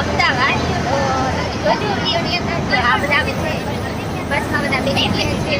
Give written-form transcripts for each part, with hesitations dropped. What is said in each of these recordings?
અમદાવાદ તો જોજો વિડીયોની અંદર આ બધા આવે છે બસમાં બધા બેસી ગયા છે.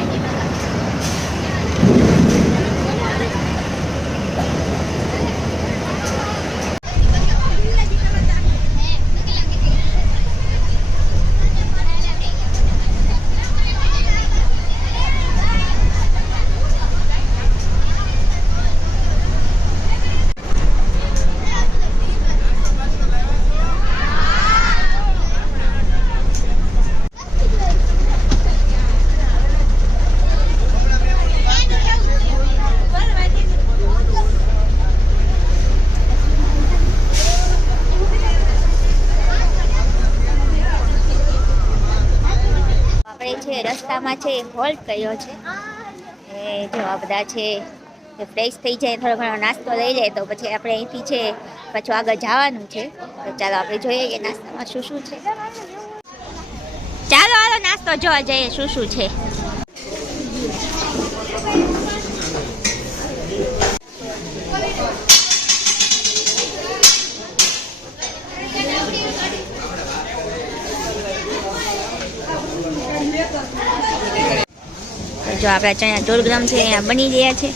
રસ્તામાં છે હોલ્ટ કર્યો છે એ જો આ બધા છે એ ફ્રેશ થઈ જાય થોડો ઘણો નાસ્તો લઈ લે તો પછી આપણે અહીંથી છે પાછું આગળ જવાનું છે. તો ચાલો આપણે જોઈએ કે નાસ્તામાં શું શું છે. ચાલો હાલો નાસ્તો જોવા જઈએ શું શું છે. જો આપણા ચણા 100 ગ્રામ છે અહીંયા બની ગયા છે.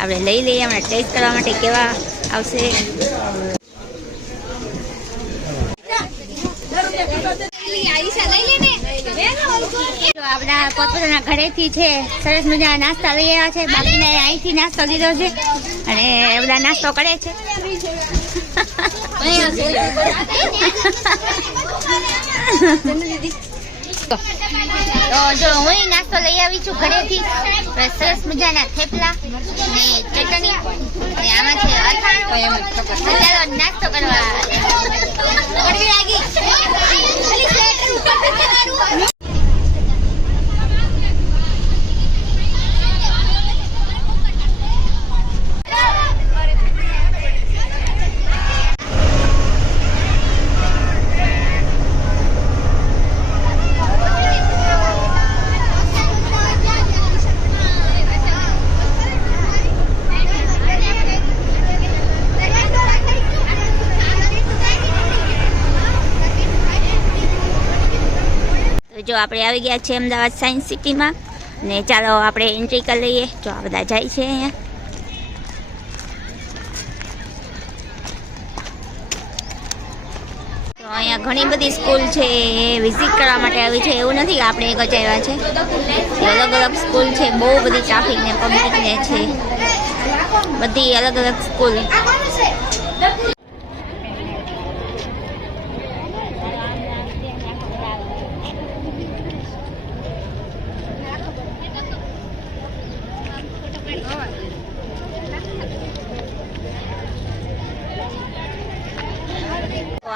આપણે લઈ લઈએ હમણાં ટેસ્ટ કરવા માટે કેવા આવશે. આપણા પોતપોતાના ઘરેથી છે સરસ મજાના નાસ્તા લઈ આવ્યા છે. બાકીના અહીંથી નાસ્તો લીધો છે અને બધા નાસ્તો કરે છે. તો જો હું નાસ્તો લઈ આવી છું ઘરેથી. સરસ મજાના થેપલા ને ચટણી અને આમાં છે અથાણું. ચાલો નાસ્તો કરવા. જો આપણે આવી ગયા છે અમદાવાદ સાયન્સ સિટીમાં ને ચાલો આપણે એન્ટ્રી કરી લઈએ. જો આ બધા જાય છે અહીંયા. તો અહીંયા ઘણી બધી સ્કૂલ છે એ વિઝિટ કરવા માટે આવી છે. એવું નથી કે આપણે એક જ આવ્યા છે. અલગ અલગ સ્કૂલ છે. બહુ બધી ટ્રાફિક ને પબ્લિક ને છે. બધી અલગ અલગ સ્કૂલ.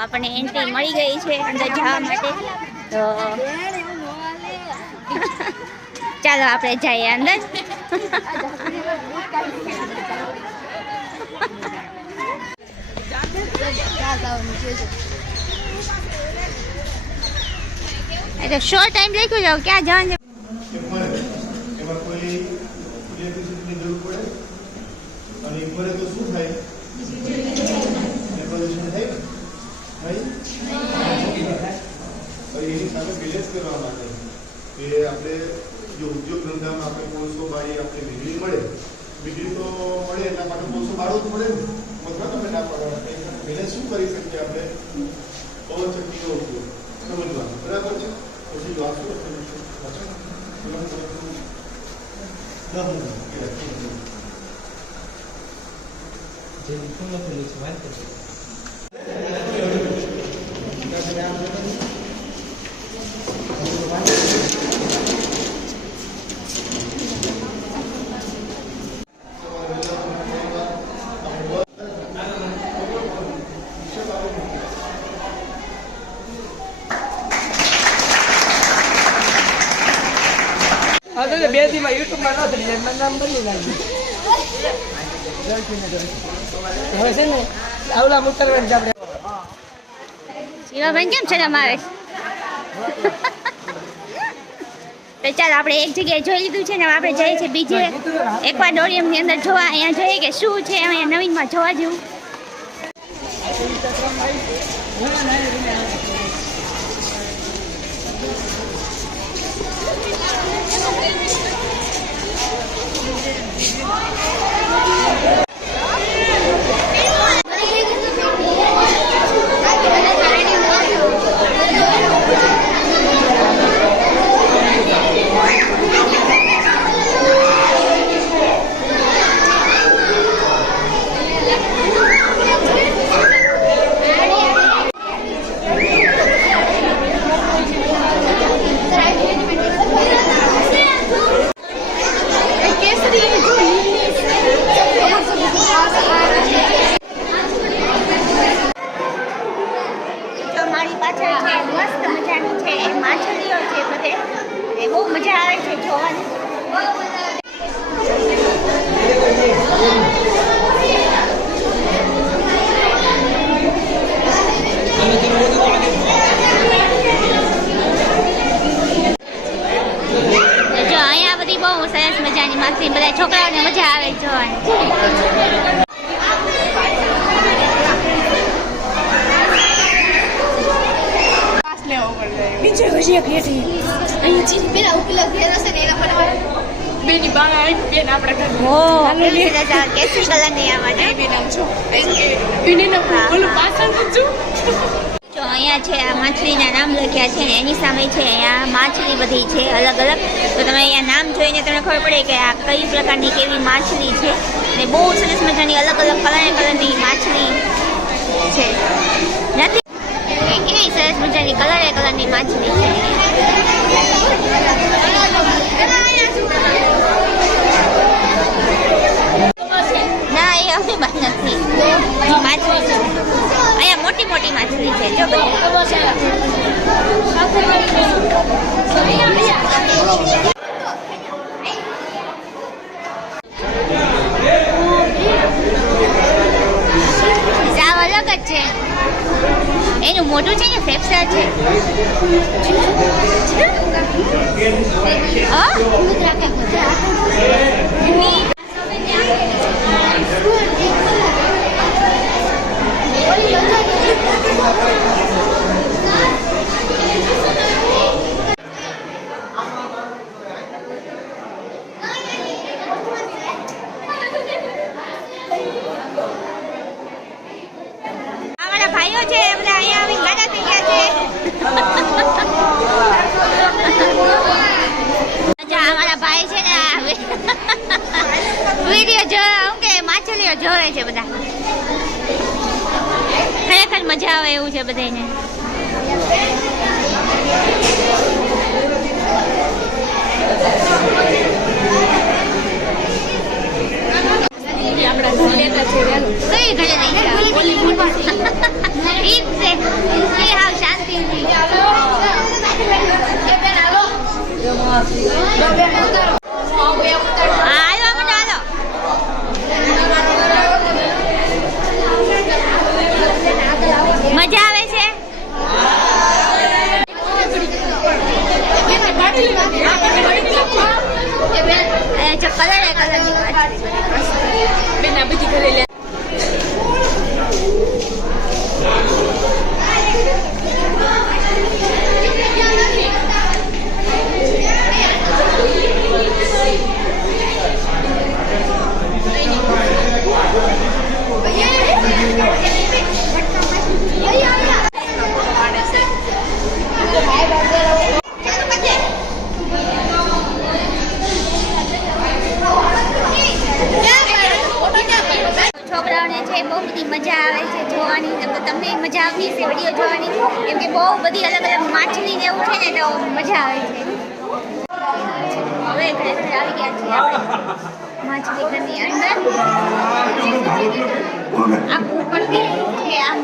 આપણને એન્ટ્રી મળી ગઈ છે અંદર જવા માટે. તો ચાલો આપણે જઈએ અંદર. એટલે શો ટાઈમ લખ્યું જાવ ક્યાં જવાનું. આપણે જો ઉદ્યોગ ધંધામાં આપણે 500 બાય આપણે વીજળી મળે. વીજળી તો મળે એટલા માટે 500 ભાડું તો મળે ને. મતલબ તમે ના પાડવા એને શું કરી શકીએ આપણે પવન શક્તિનો ઉપયોગ સમજવાનું બરાબર છે. પછી જો આપશું બે દીમાં યુટ્યુબમાં ન થઈ જાય નામ બદલી નાખ્યું. હવે છે ને આવલા ઉતરવાનું આપણે શિવાભાઈ કેમ શરમ આવે? તો ચાલો આપણે એક જગ્યાએ જોઈ લીધું છે ને હવે આપણે જઈએ છીએ બીજે એક્વાડોરિયમની અંદર જોવા. અહીંયા જોઈએ કે શું છે અહીંયા નવીનમાં જોવા જેવું. બહુ મજા આવે છે જોવાની. જો અહીંયા બધી બહુ સરસ મજાની માછલી, બધા છોકરાઓને મજા આવે જોવાની. નીચે ઘસી ઘેટી અહીં પેલા ઉપલા ઘેર હશે ને એના પર બેની બાંગા આવી બેન આપણે કેસરી કલરની આમાં બેન આમ છો બેને બોલું પાછળ પૂછું. જો અહીંયા છે આ માછલીના નામ લખ્યા છે ને એની સામે છે અહીંયા માછલી બધી છે અલગ અલગ. તો તમે અહીંયા નામ જોઈને તમને ખબર પડે કે આ કઈ પ્રકારની કેવી માછલી છે ને બહુ સરસ મજાની અલગ અલગ કલરની માછલી છે. નથી કેવી સરસ મજાની કલરની માછલી છે. ના એ અભિમાન નથી, માછલી છે અહીંયા મોટી મોટી માછલી છે. જો સાવ અલગ જ છે. એનું મોઢું છે ને ફેફસા છે. ભાઈઓ છે બધા અહીંયા આવી ગાડા થઈ ગયા છે. અમારા ભાઈ છે ને વિડીયો જોવા હું કે માછલીઓ જોવે છે બધા. ખરેખર મજા આવે એવું છે બધાને. કઈ ઘરે નહીં ઈ છે એ હાવ શાંતિ હાલો મને હાલો મજા આવે છે. કલરની બેન આ બધી ઘરે લે છોકરાઓને છે બહુ બધી મજા આવે છે જોવાની. તમને મજા આવતી હશે વિડીયો જોવાની, કેમ કે બહુ બધી અલગ અલગ માછલી ને એવું છે ને તો મજા આવે છે. હવે ઘરે આવી ગયા છીએ આપણે માછલી ઘરની અંદર. આખું પડતી છે આમ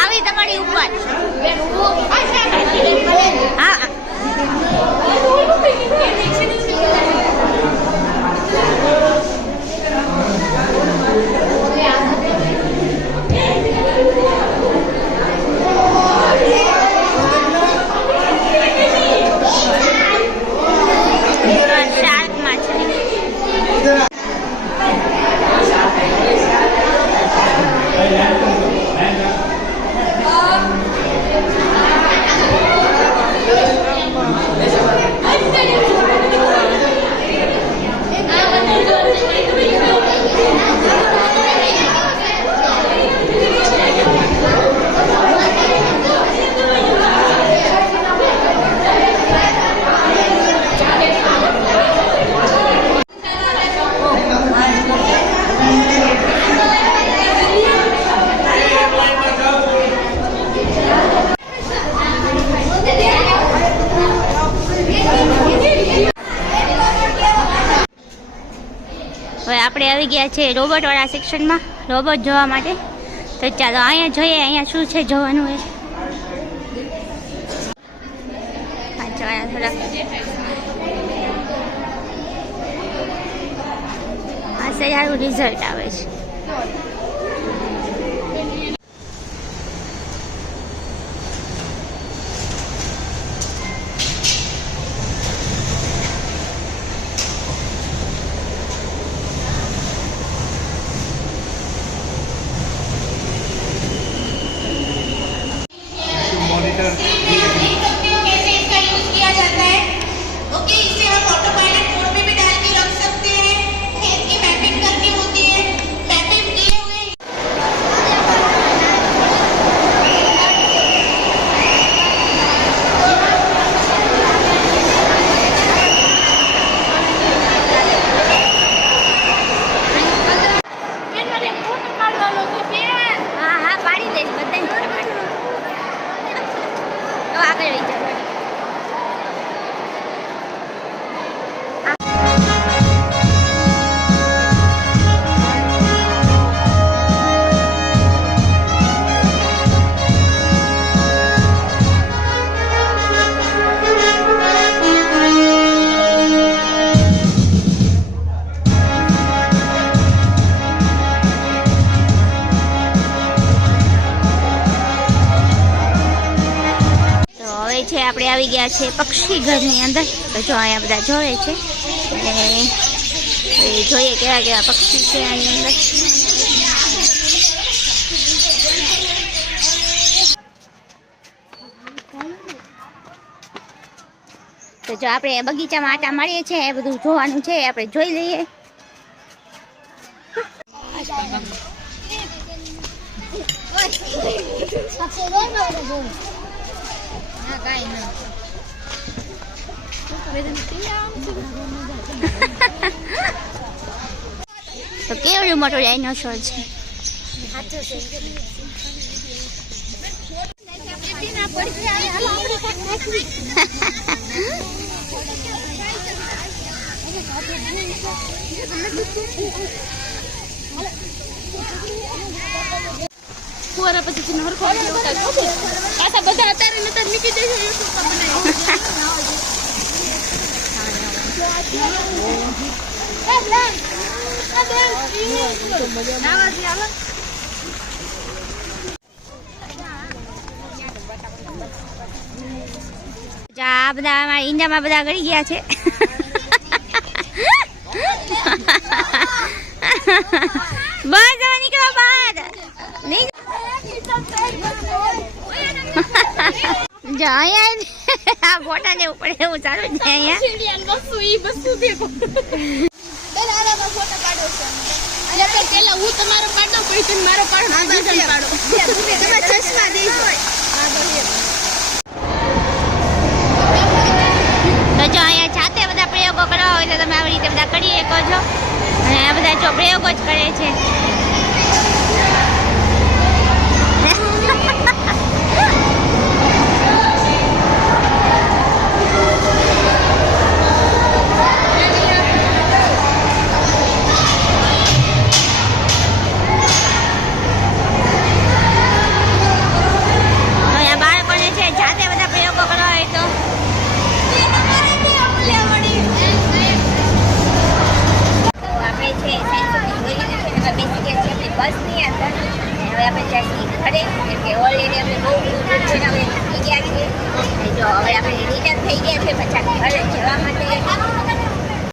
આવી તમારી ઉપર. હા આપણે આવી ગયા છે રોબોટવાળા સેક્શનમાં રોબોટ જોવા માટે. તો ચાલો અહીંયા જોઈએ અહીંયા શું છે જોવાનું એ. થોડા આ સારું રિઝલ્ટ આવે છે. આપણે આવી ગયા છે પક્ષી ઘરની અંદર. તો જો અહીંયા બધા જોવે છે અને જોઈએ કેવા કેવા પક્ષી છે આની અંદર. તો જો આપણે બગીચામાં આટા મારીએ છીએ એ બધું જોવાનું છે આપણે જોઈ લઈએ. તો કેવડું મોટું ડાયનોસોર છે. ફુવારા પછી નરખો પાછા બધા અત્યારે નતર નીકળી જશે યુટ્યુબ પર આ બધા અમારા ઈંડામાં બધા ગળી ગયા છે. બહાર જવા નીકળો બહાર. આ બોટા ને ઉપર એવું ચાલુ છે અહીંયા. હું તમારો પાડો પછી મારો પાડો. તો જો અહીંયા જાતે બધા પ્રયોગો કરવા હોય તો તમે આવી રીતે બધા કરી શકો છો. અને આ બધા જો પ્રયોગો જ કરે છે. બસની અંદર હવે આપણે જઈશું ઘરે એટલે ઓલરેડી આપણે બહુ ગયા છીએ. જો હવે આપણે રિટર્ન થઈ ગયા છે પછી ઘરે